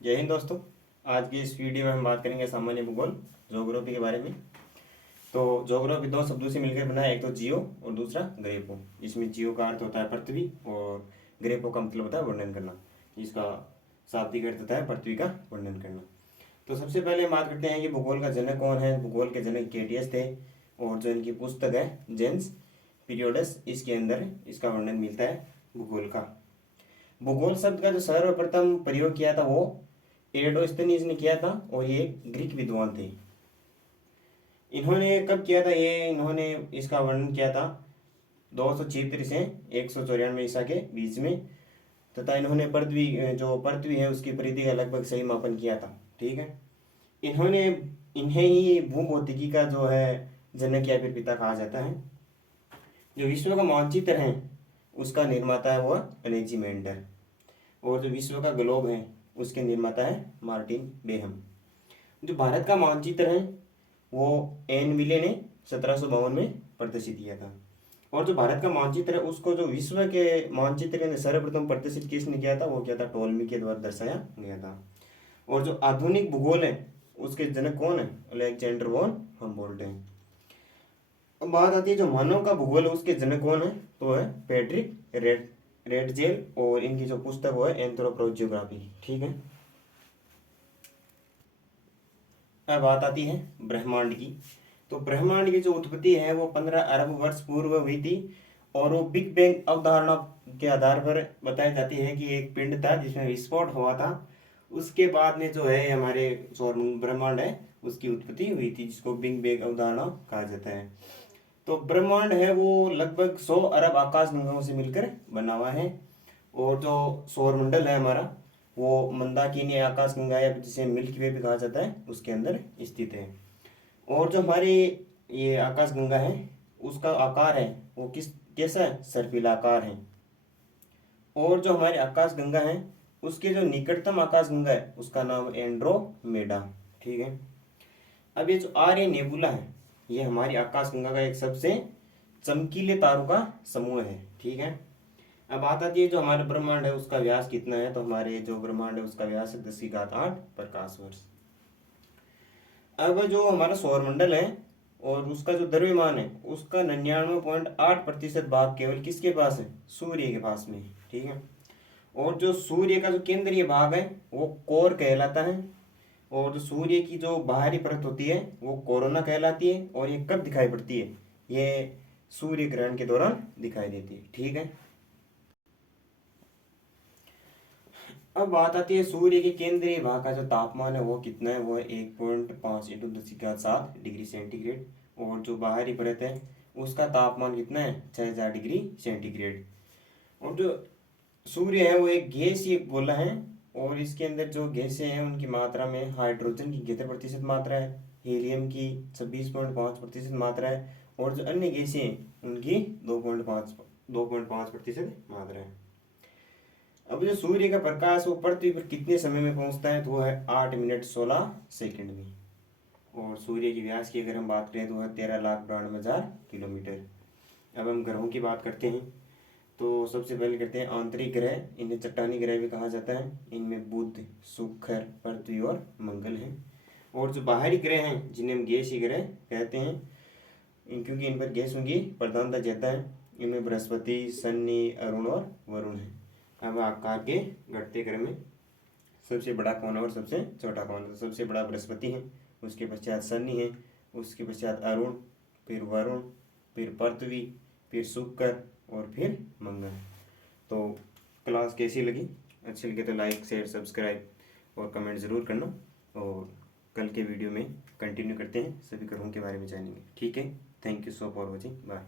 जय हिंद दोस्तों। आज की इस वीडियो में हम बात करेंगे सामान्य भूगोल ज्योग्राफी के बारे में। तो ज्योग्राफी दो शब्दों से मिलकर बना है, एक तो जियो और दूसरा ग्रेपो। इसमें जियो का अर्थ होता है पृथ्वी और ग्रेपो का मतलब होता है वर्णन करना। इसका शाब्दिक अर्थ होता है पृथ्वी का वर्णन करना। तो सबसे पहले हम बात करते हैं कि भूगोल का जनक कौन है। भूगोल के जनक केटियस थे और जो इनकी पुस्तक है जेन्स पीरियोडस, इसके अंदर इसका वर्णन मिलता है भूगोल का। भूगोल शब्द का जो सर्वप्रथम प्रयोग किया था वो एराटोस्थेनीज ने किया था और ये ग्रीक विद्वान थे। इन्होंने कब किया था ये, इन्होंने इसका वर्णन किया था 276 से 194 ईसा के बीच में। तथा इन्होंने पृथ्वी जो पृथ्वी है उसकी परिधि का लगभग सही मापन किया था। ठीक है, इन्होंने इन्हें ही भूभौतिकी का जो है जनक या फिर पिता कहा जाता है। जो विश्व का मानचित्र है उसका निर्माता है वो अलेक्जेंडर, और जो विश्व का ग्लोब है उसके निर्माता है मार्टिन बेहम। जो भारत का मानचित्र है वो एन विले ने 1752 में प्रदर्शित किया था। और जो भारत का मानचित्र है उसको जो विश्व के मानचित्र ने सर्वप्रथम प्रदर्शित किसने किया था, वो किया था टोलमी के द्वारा दर्शाया गया था। और जो आधुनिक भूगोल है उसके जनक कौन है, अलेक्जेंडर वॉन हमबोल्ट है। अब बात आती है जो मानव का भूगोल है उसके जनक कौन है, तो है पैट्रिक रेडजेल, और इनकी जो पुस्तक वो है एंथ्रोपोजियोग्राफी। ठीक है, अब बात आती है ब्रह्मांड की। तो ब्रह्मांड की जो उत्पत्ति है वो 15 अरब वर्ष पूर्व हुई थी और वो बिग बैंग अवधारणा के आधार पर बताई जाती है कि एक पिंड था जिसमें विस्फोट हुआ था। उसके बाद में जो है हमारे सौर ब्रह्मांड है उसकी उत्पत्ति हुई थी, जिसको बिग बैंग अवधारणा कहा जाता है। तो ब्रह्मांड है वो लगभग 100 अरब आकाश गंगाओं से मिलकर बना हुआ है। और जो सौरमंडल है हमारा वो मंदाकिनी आकाश गंगा या जिसे मिल्की वे भी कहा जाता है उसके अंदर स्थित है। और जो हमारी ये आकाश गंगा है उसका आकार है वो कैसा है, सर्पिला आकार है। और जो हमारे आकाश गंगा है उसके जो निकटतम आकाश गंगा है उसका नाम एंड्रोमेडा। ठीक है, अब ये जो आर्य नेबुला है ये हमारी आकाश गंगा का एक सबसे चमकीले तारों का समूह है। ठीक है, अब बात आती है जो हमारा ब्रह्मांड है उसका व्यास कितना है। तो हमारे जो ब्रह्मांड है उसका व्यास है 10⁸ प्रकाश वर्ष। अब जो हमारा सौरमंडल है और उसका जो द्रव्यमान है उसका 99.8% भाग केवल किसके पास है, सूर्य के पास में। ठीक है, और जो सूर्य का जो केंद्रीय भाग है वो कोर कहलाता है। और जो सूर्य की जो बाहरी परत होती है वो कोरोना कहलाती है। और ये कब दिखाई पड़ती है, ये सूर्य ग्रहण के दौरान दिखाई देती है। ठीक है, अब बात आती है सूर्य के केंद्रीय भाग का जो तापमान है वो कितना है, वो है 1.5 इंटू 10⁷ डिग्री सेंटीग्रेड। और जो बाहरी परत है उसका तापमान कितना है, 6000 डिग्री सेंटीग्रेड। और जो सूर्य है वो एक गैसीय गोला है और इसके अंदर जो गैसें हैं उनकी मात्रा में हाइड्रोजन की 11% मात्रा है, हीलियम की 26.5% मात्रा है, और जो अन्य गैसें हैं उनकी 2.5% मात्रा है। अब जो सूर्य का प्रकाश वो पृथ्वी पर कितने समय में पहुंचता है, तो वो है 8 मिनट 16 सेकंड में। और सूर्य की व्यास की अगर हम बात करें तो वह 13,92,000 किलोमीटर। अब हम ग्रहों की बात करते हैं। तो सबसे पहले करते हैं आंतरिक ग्रह, इन्हें चट्टानी ग्रह भी कहा जाता है। इनमें बुध, शुक्र, पृथ्वी और मंगल हैं। और जो बाहरी ग्रह हैं जिन्हें हम गैसीय ग्रह कहते हैं क्योंकि इन पर गैसों की प्रधानता ज़्यादा है। इनमें बृहस्पति, शनि, अरुण और वरुण है। अब आकार के घटते क्रम में सबसे बड़ा कौन है और सबसे छोटा कौन है। तो सबसे बड़ा बृहस्पति है, उसके पश्चात शनि है, उसके पश्चात अरुण, फिर वरुण, फिर पृथ्वी, फिर शुक्र और फिर मंगल। तो क्लास कैसी लगी, अच्छी लगी तो लाइक शेयर सब्सक्राइब और कमेंट ज़रूर करना। और कल के वीडियो में कंटिन्यू करते हैं, सभी ग्रहों के बारे में जानेंगे। ठीक है, thank you so for watching, bye.